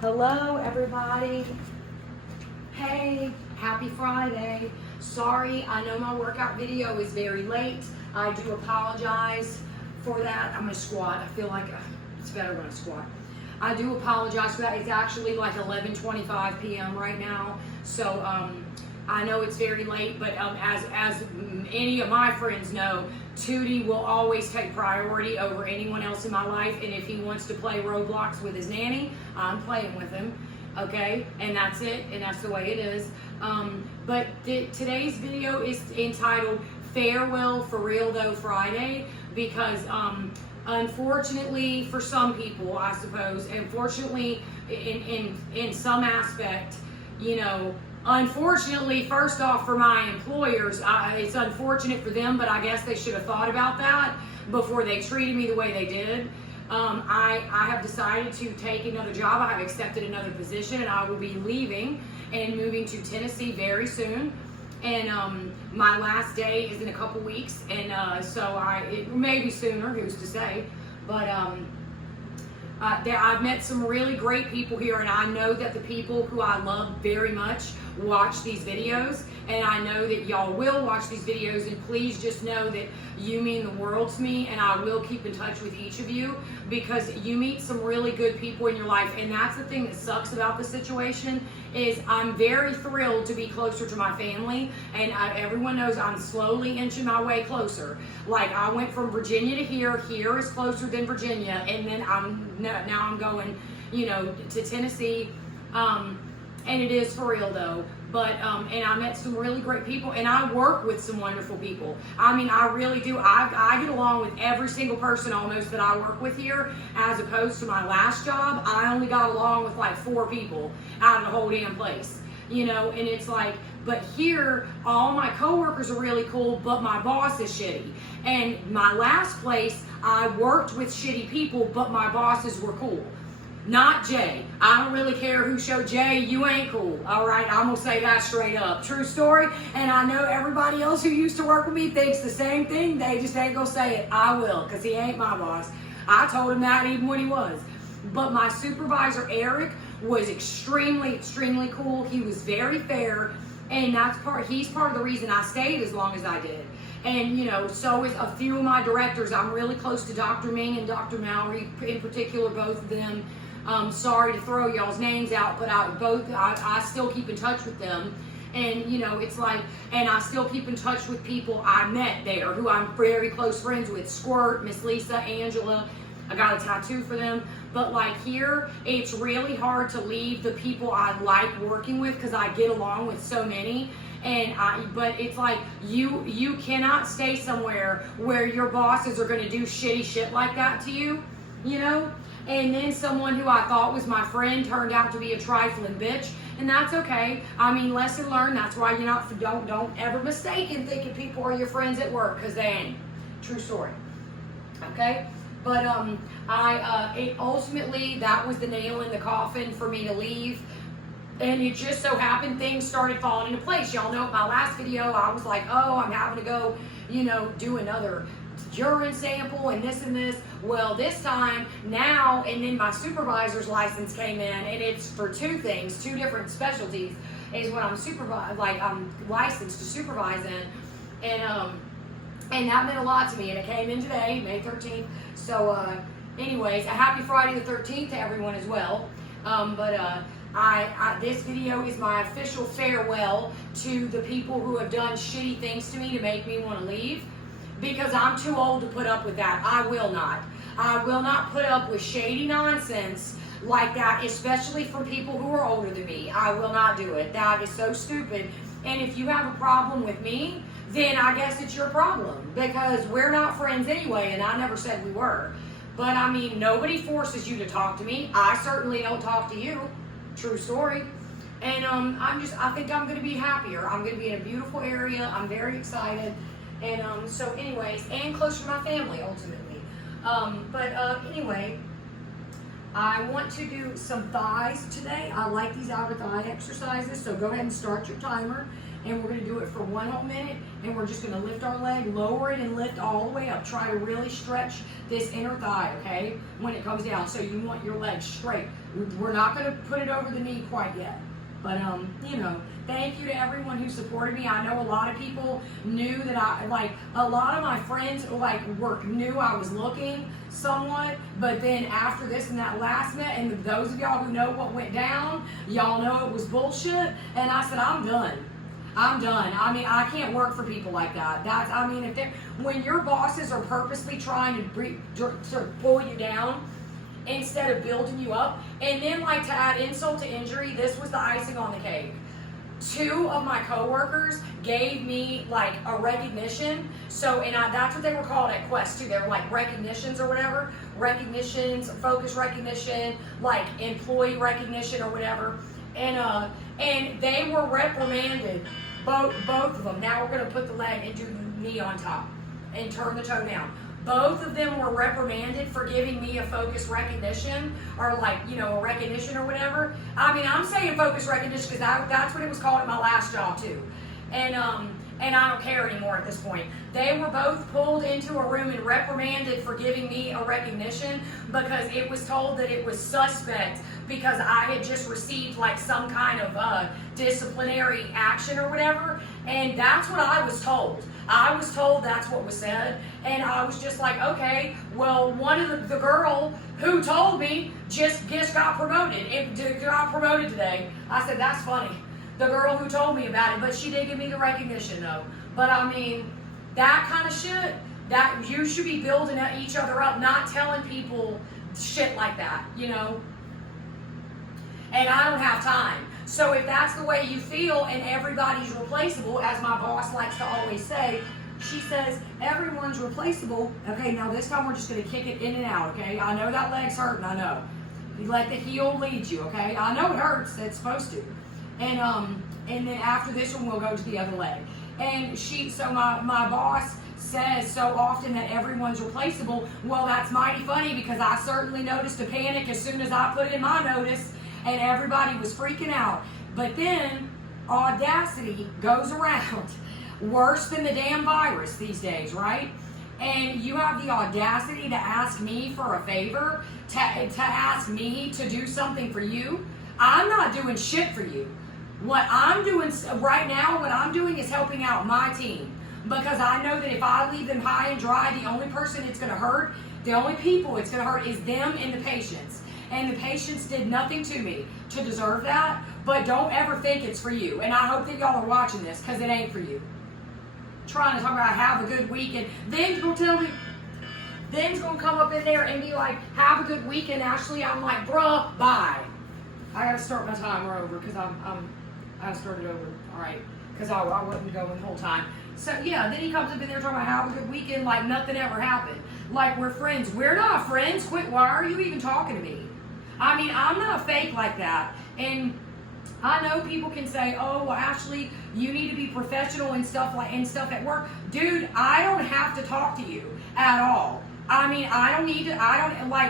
Hello, everybody. Hey, happy Friday. Sorry, I know my workout video is very late. I do apologize for that. I'm gonna squat. I feel like it's better when I squat. I do apologize for that. It's actually like 11:25 p.m. right now. So I know it's very late, but as any of my friends know, Tootie will always take priority over anyone else in my life. And if he wants to play Roblox with his nanny, I'm playing with him. Okay, and that's it, and that's the way it is. But today's video is entitled Farewell for Real Though Friday, because unfortunately for some people, I suppose, unfortunately in some aspect, you know, unfortunately, first off, for my employers, it's unfortunate for them, but I guess they should have thought about that before they treated me the way they did. I have decided to take another job. I have accepted another position, and I will be leaving and moving to Tennessee very soon. And my last day is in a couple weeks, and so it may be sooner, who's to say, but I've met some really great people here, and I know that the people who I love very much watch these videos, and I know that y'all will watch these videos, and please just know that you mean the world to me, and I will keep in touch with each of you, because you meet some really good people in your life. And that's the thing that sucks about the situation, is I'm very thrilled to be closer to my family, and everyone knows I'm slowly inching my way closer. Like, I went from Virginia to here is closer than Virginia, and then now I'm going, you know, to Tennessee. And it is for real though. But and I met some really great people, and I work with some wonderful people. I mean, I really do. I get along with every single person almost that I work with here, as opposed to my last job. I only got along with like 4 people out of the whole damn place, you know. And it's like, but here, all my coworkers are really cool, but my boss is shitty. And my last place, I worked with shitty people, but my bosses were cool. Not Jay. I don't really care who showed Jay. You ain't cool. All right, I'm gonna say that straight up. True story. And I know everybody else who used to work with me thinks the same thing. They just ain't gonna say it. I will, because he ain't my boss. I told him that even when he was. But my supervisor, Eric, was extremely cool. He was very fair, and he's part of the reason I stayed as long as I did. And, you know, so is a few of my directors. I'm really close to Dr. Ming and Dr. Mallory in particular, both of them. Sorry to throw y'all's names out, but I still keep in touch with them. And, you know, it's like, and I still keep in touch with people I met there who I'm very close friends with. Squirt, Miss Lisa, Angela. I got a tattoo for them. But like here, it's really hard to leave the people I like working with, because I get along with so many. But it's like, you cannot stay somewhere where your bosses are going to do shitty shit like that to you, you know? And then someone who I thought was my friend turned out to be a trifling bitch, and that's okay. I mean, lesson learned. That's why don't ever mistake in thinking people are your friends at work, because they ain't. True story. Okay? But ultimately, that was the nail in the coffin for me to leave. And it just so happened things started falling into place. Y'all know in my last video, I was like, oh, I'm having to go, you know, do another urine sample and this and this. Well, this time now, and then my supervisor's license came in, and it's for 2 things, 2 different specialties is what I'm licensed to supervise in. And that meant a lot to me, and it came in today, May 13th. So anyways, a happy Friday the 13th to everyone as well. This video is my official farewell to the people who have done shitty things to me to make me want to leave, because I'm too old to put up with that. I will not put up with shady nonsense like that, especially from people who are older than me. I will not do it. That is so stupid. And if you have a problem with me, then I guess it's your problem, because we're not friends anyway, and I never said we were. But I mean, nobody forces you to talk to me. I certainly don't talk to you. True story. And I think I'm going to be happier. I'm going to be in a beautiful area. I'm very excited. And so anyways, and closer to my family ultimately. Anyway, I want to do some thighs today. I like these outer thigh exercises, so go ahead and start your timer. and we're gonna do it for 1 whole minute, and we're just gonna lift our leg, lower it and lift all the way up. Try to really stretch this inner thigh, okay, when it comes down. So you want your legs straight. We're not gonna put it over the knee quite yet. But, you know, thank you to everyone who supported me. I know a lot of people knew that a lot of my friends, knew I was looking somewhat. But then after this and that last minute, and those of y'all who know what went down, y'all know it was bullshit. And I said, I'm done. I'm done. I mean, I can't work for people like that. When your bosses are purposely trying to pull you down, instead of building you up. And then, like, to add insult to injury, this was the icing on the cake. 2 of my coworkers gave me like a recognition. So, that's what they were called at Quest too. They were like recognitions or whatever. Recognitions, focus recognition, like employee recognition or whatever. And they were reprimanded, both of them. Now we're gonna put the leg and do the knee on top and turn the toe down. Both of them were reprimanded for giving me a focus recognition, or a recognition or whatever. I mean, I'm saying focus recognition because that's what it was called at my last job too. And I don't care anymore at this point. They were both pulled into a room and reprimanded for giving me a recognition because it was told that it was suspect because I had just received like some kind of disciplinary action or whatever. And that's what I was told. I was told that's what was said, and I was just like, okay, well, one of the girl who told me just got promoted. It got promoted today. I said, that's funny. The girl who told me about it, but she did give me the recognition though. But I mean, that kind of shit, that you should be building each other up, not telling people shit like that, you know? And I don't have time. So if that's the way you feel and everybody's replaceable, as my boss likes to always say, she says, everyone's replaceable. Okay, now this time we're just going to kick it in and out, okay? I know that leg's hurting, I know. You let the heel lead you, okay? I know it hurts, it's supposed to. And then after this one, we'll go to the other leg. And so my boss says so often that everyone's replaceable. Well, that's mighty funny because I certainly noticed a panic as soon as I put in my notice. And everybody was freaking out. But then audacity goes around worse than the damn virus these days, right? And you have the audacity to ask me for a favor, to ask me to do something for you. I'm not doing shit for you. What I'm doing right now, what I'm doing is helping out my team. Because I know that if I leave them high and dry, the only person it's going to hurt, the only people it's going to hurt is them and the patients. And the patients did nothing to me to deserve that, but don't ever think it's for you. And I hope that y'all are watching this, because it ain't for you. Trying to talk about have a good weekend. Them's gonna tell me, them's gonna come up in there and be like, have a good weekend, Ashley. I'm like, bruh, bye. I gotta start my timer over, because I started over, all right, because I wasn't going the whole time. So yeah, then he comes up in there talking about have a good weekend like nothing ever happened. Like we're friends. We're not friends. Quit. Why are you even talking to me? I mean, I'm not fake like that. And I know people can say, oh, well, Ashley, you need to be professional and stuff at work. Dude, I don't have to talk to you at all. I mean,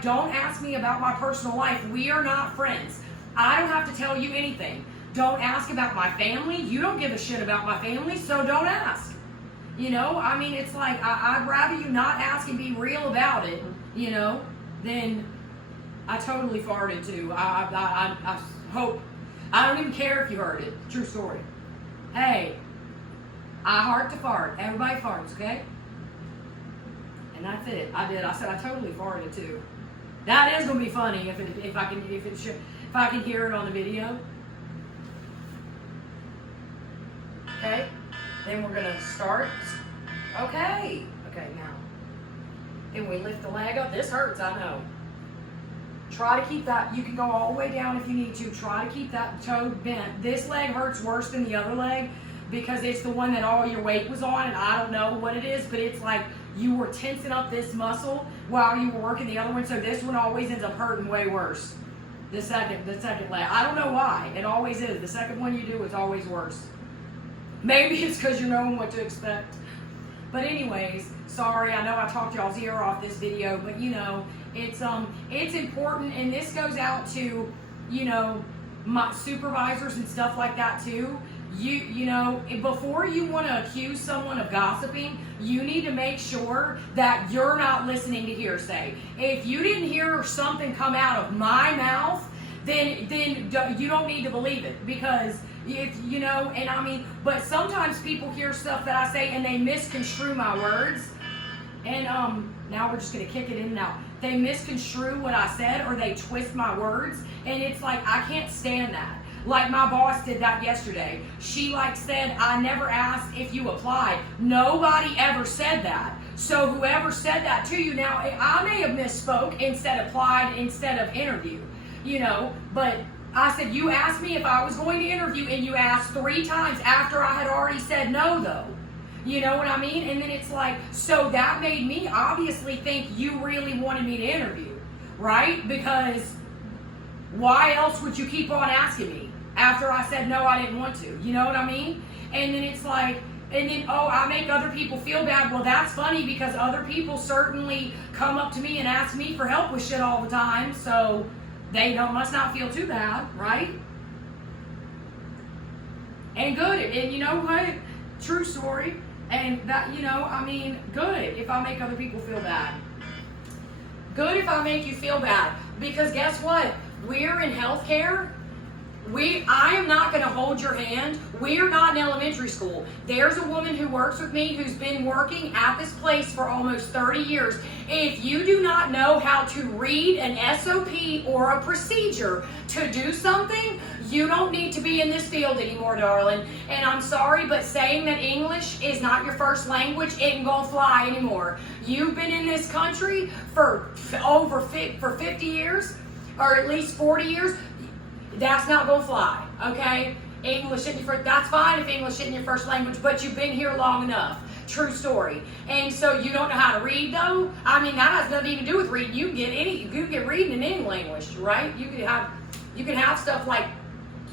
don't ask me about my personal life. We are not friends. I don't have to tell you anything. Don't ask about my family. You don't give a shit about my family, so don't ask. You know, I mean, it's like, I'd rather you not ask and be real about it, you know, than I totally farted too. I hope, I don't even care if you heard it. True story. Hey, I heart to fart. Everybody farts, okay? And that's it. I did. I said I totally farted too. That is gonna be funny if I can hear it on the video. Okay. Then we're gonna start. Okay. Okay, now. And we lift the leg up. This hurts, I know. Try to keep that, you can go all the way down if you need to. Try to keep that toe bent. This leg hurts worse than the other leg because it's the one that all your weight was on, and I don't know what it is, but it's like you were tensing up this muscle while you were working the other one, so this one always ends up hurting way worse. The second leg. I don't know why. It always is. The second one you do is always worse. Maybe it's because you're knowing what to expect. But anyways, sorry, I know I talked y'all's ear off this video, but you know, it's important, and this goes out to, you know, my supervisors and stuff like that too. you know, before you want to accuse someone of gossiping, you need to make sure that you're not listening to hearsay. If you didn't hear something come out of my mouth, then you don't need to believe it, because if you know, and I mean, but sometimes people hear stuff that I say and they misconstrue my words, and now we're just gonna kick it in and out. They misconstrue what I said, or they twist my words, and it's like, I can't stand that. Like my boss did that yesterday. She said, I never asked if you applied. Nobody ever said that. So whoever said that to you, now I may have misspoke and said applied instead of interview, you know, but I said, you asked me if I was going to interview, and you asked 3 times after I had already said no though. You know what I mean? And then it's like, so that made me obviously think you really wanted me to interview, right? Because why else would you keep on asking me after I said no, I didn't want to? You know what I mean? And then it's like, and then, oh, I make other people feel bad. Well, that's funny, because other people certainly come up to me and ask me for help with shit all the time, so they must not feel too bad, right? And good, and you know what? True story. And that, you know, I mean, good if I make other people feel bad. Good if I make you feel bad. Because guess what? We're in healthcare. I am not going to hold your hand. We're not in elementary school. There's a woman who works with me who's been working at this place for almost 30 years. If you do not know how to read an SOP or a procedure to do something, you don't need to be in this field anymore, darling. And I'm sorry, but saying that English is not your first language ain't gonna fly anymore. You've been in this country for 50 years, or at least 40 years. That's not gonna fly, okay? English isn't your first, that's fine if English isn't your first language, but you've been here long enough. True story. And so you don't know how to read though? I mean, that has nothing to do with reading. You can get reading in any language, right? You can have stuff like,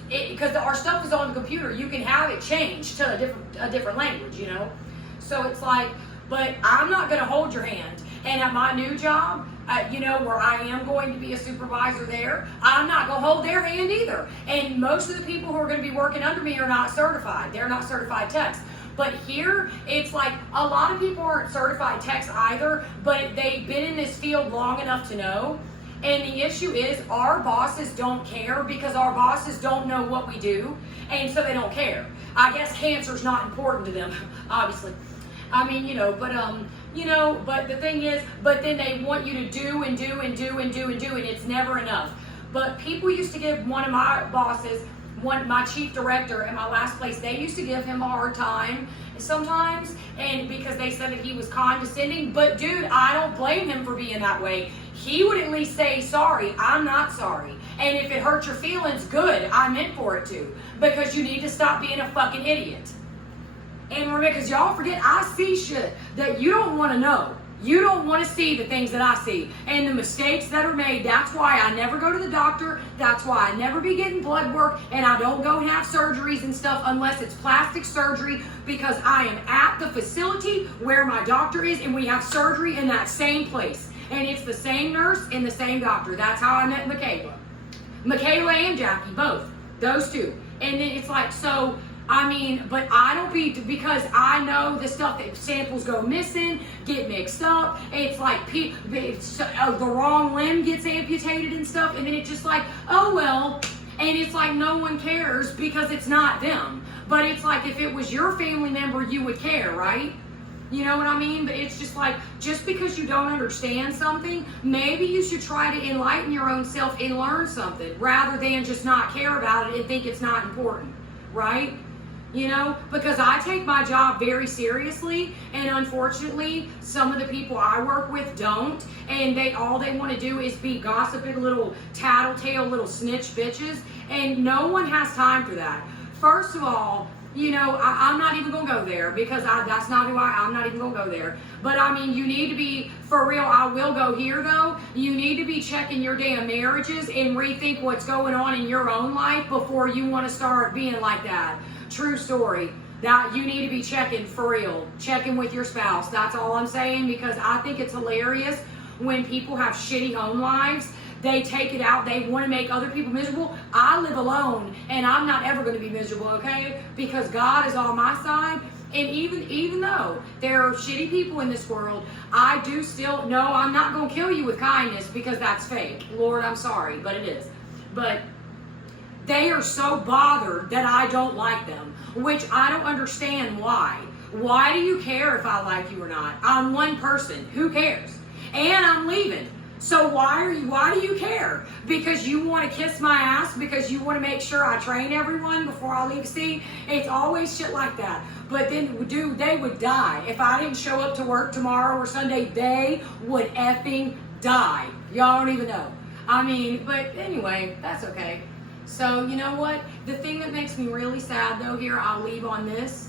because our stuff is on the computer, you can have it changed to a different language, you know? So it's like, but I'm not gonna hold your hand. And at my new job, you know, where I am going to be a supervisor there, I'm not going to hold their hand either. And most of the people who are going to be working under me are not certified. They're not certified techs. But here, it's like a lot of people aren't certified techs either, but they've been in this field long enough to know. And the issue is our bosses don't care, because our bosses don't know what we do, and so they don't care. I guess cancer's not important to them, obviously. I mean, you know, but the thing is, but then they want you to do and do and do and do and do, and it's never enough. But people used to give one of my bosses, my chief director at my last place, they used to give him a hard time sometimes, and because they said that he was condescending. But dude, I don't blame him for being that way. He would at least say, sorry, I'm not sorry. And if it hurt your feelings, good, I meant for it to. Because you need to stop being a fucking idiot. And remember, because y'all forget, I see shit that you don't want to know. You don't want to see the things that I see and the mistakes that are made. That's why I never go to the doctor. That's why I never be getting blood work, and I don't go and have surgeries and stuff unless it's plastic surgery, because I am at the facility where my doctor is, and we have surgery in that same place. And it's the same nurse and the same doctor. That's how I met Michaela. Michaela and Jackie, both. Those two. And then it's like, so, I mean, but I don't because I know the stuff that samples go missing, get mixed up. It's like the wrong limb gets amputated and stuff. And then it's just like, oh, well. And it's like no one cares because it's not them. But it's like if it was your family member, you would care, right? You know what I mean? But it's just like, just because you don't understand something, maybe you should try to enlighten your own self and learn something rather than just not care about it and think it's not important, right? You know, because I take my job very seriously, and unfortunately, some of the people I work with don't, and all they want to do is be gossiping little tattletale little snitch bitches, and no one has time for that. First of all, you know, I'm not even going to go there because that's not who I'm not even going to go there. But I mean, you need to be, for real, I will go here though. You need to be checking your damn marriages and rethink what's going on in your own life before you want to start being like that. True story. That you need to be checking for real. Checking with your spouse. That's all I'm saying, because I think it's hilarious when people have shitty home lives They take it out. They want to make other people miserable. I live alone, and I'm not ever going to be miserable, okay? Because God is on my side. And even though there are shitty people in this world, I do still know I'm not going to kill you with kindness, because that's fake. Lord, I'm sorry, but it is. But they are so bothered that I don't like them, which I don't understand why. Why do you care if I like you or not? I'm one person. Who cares? And I'm leaving. So why do you care? Because you want to kiss my ass? Because you want to make sure I train everyone before I leave? See, it's always shit like that. But then, dude, they would die. If I didn't show up to work tomorrow or Sunday, they would effing die. Y'all don't even know. I mean, but anyway, that's okay. So, you know what? The thing that makes me really sad, though, here, I'll leave on this.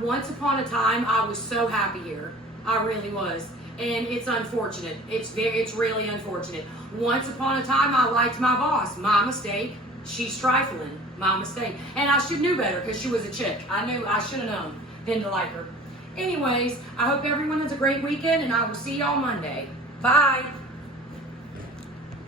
Once upon a time, I was so happy here. I really was. And it's unfortunate. It's really unfortunate. Once upon a time, I liked my boss. My mistake. She's trifling. My mistake. And I should knew better, because she was a chick. I should have known than to like her. Anyways, I hope everyone has a great weekend, and I will see y'all Monday. Bye.